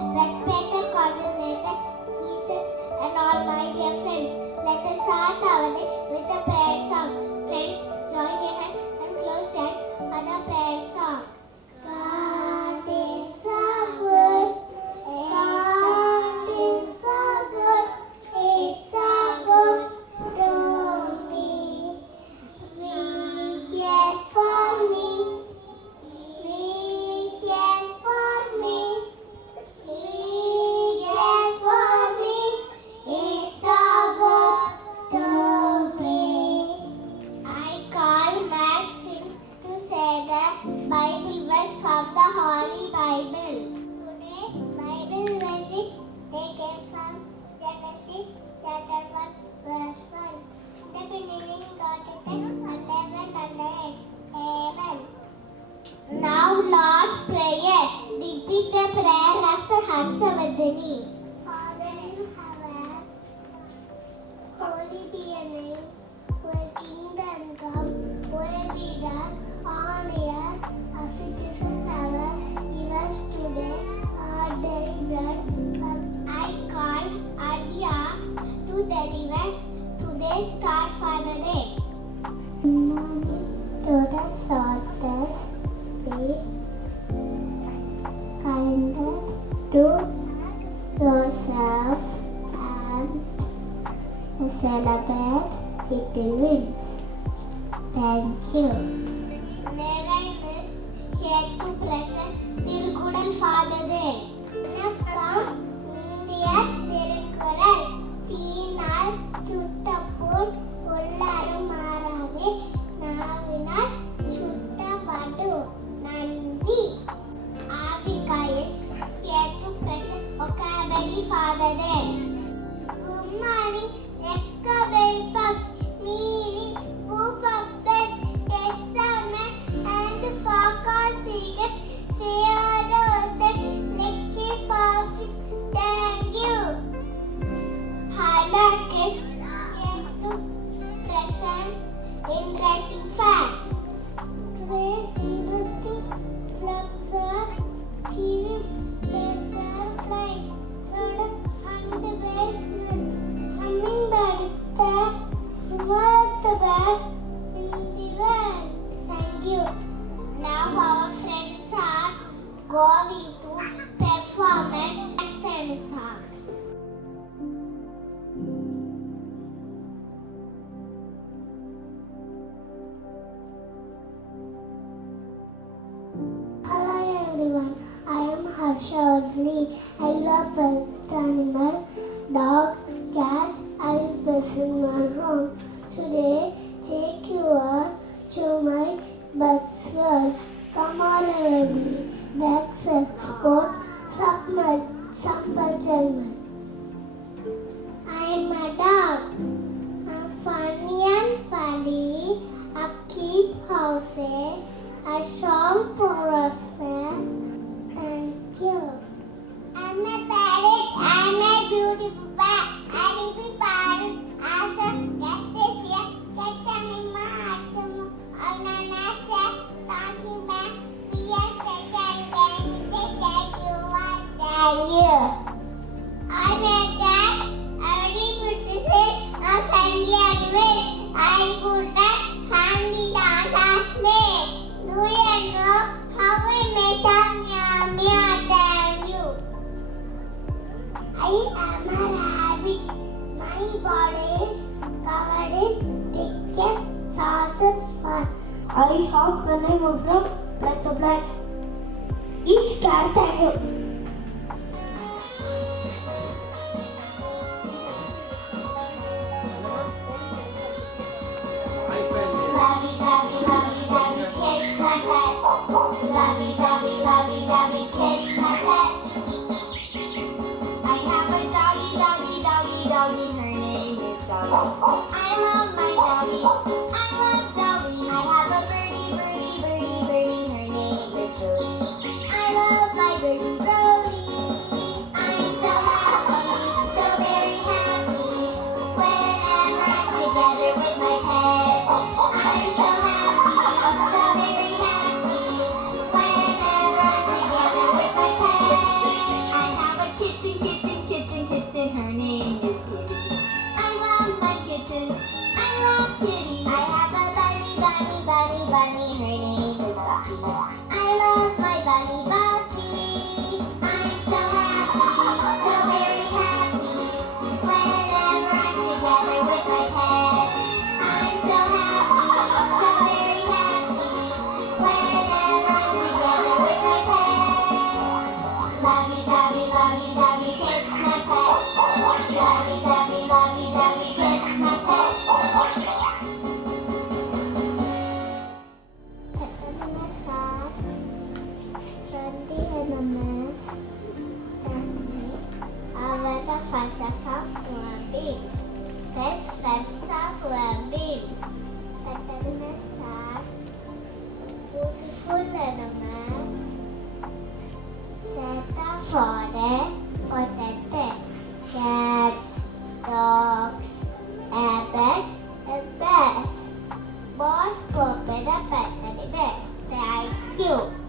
respected coordinator, Jesus, and all my dear friends. Let us start our day with a prayer song. Friends, join your hand and close your eyes for the prayer song. God is so good. God is so good. He's so good to me. He cares for me. He cares for me. He cares for me. He's so good to me. I call Maxim to say the Bible verse from the Holy Bible. Today's Bible verse is taken from Genesis chapter 1 verse 1. In the beginning God created heaven and earth. Amen. Now last prayer. Repeat the prayer after Hasavadani. Father in heaven, holy be your name. Your kingdom come, will be done on earth as it is in heaven. Give us today our daily bread. I call Adya to deliver today's thought for the day. To the shortest, be kinder to yourself and celebrate little wins. Thank you. Name is here to present Tirukudal Father Day. Vanakkam India Tirukkural Teenal Chuttapur Ullarum Marave Navinal Chuttapadu Nandi. Avika is here to present Vocabulary Father Day. Good morning, Vocabulary Fuck, meaning group of birds, summer and the forecast seekers, feathers and liquid forces. Thank you. Hanak is here to present interesting facts. Today's interesting facts are giving laser flying, soda, and the basement. Hummingbird is the smallest bird in the world. Thank you. Now our friends are going to perform an accent song. Hello everyone, I am Harsha Audley. I love pets, animals, dog, cats. I live in my home. Today, take you all to my bugs world. Come on everybody, that's a sport, submergement. I am a dog. I'm funny and funny. I keep houses. I strong person. Thank you. I'm a parrot. I'm a beautiful bird. I live in Paris. As a cat this year, cat and my husband on a nest talking back. We are second game. Thank you. Thank you. I'm a cat. I already put it in a friendly animal. I put a handy dance as slave. Do you know how we make up yummy? Thank you. I am a rabbit. My body is covered in thick saucer fur. I have the name of plus to plus. Each cat, thank you. I love my doggy. I love doggy. I have a birdie. Her name is Brody. I love my birdie Brody. I'm so happy, so very happy. Whenever I'm together with my pet. I'm so happy, so very happy. Whenever I'm together with my pet. I have father protected cats, dogs, rabbits, and bears. Boss prepared a pet teddy bears. Thank you.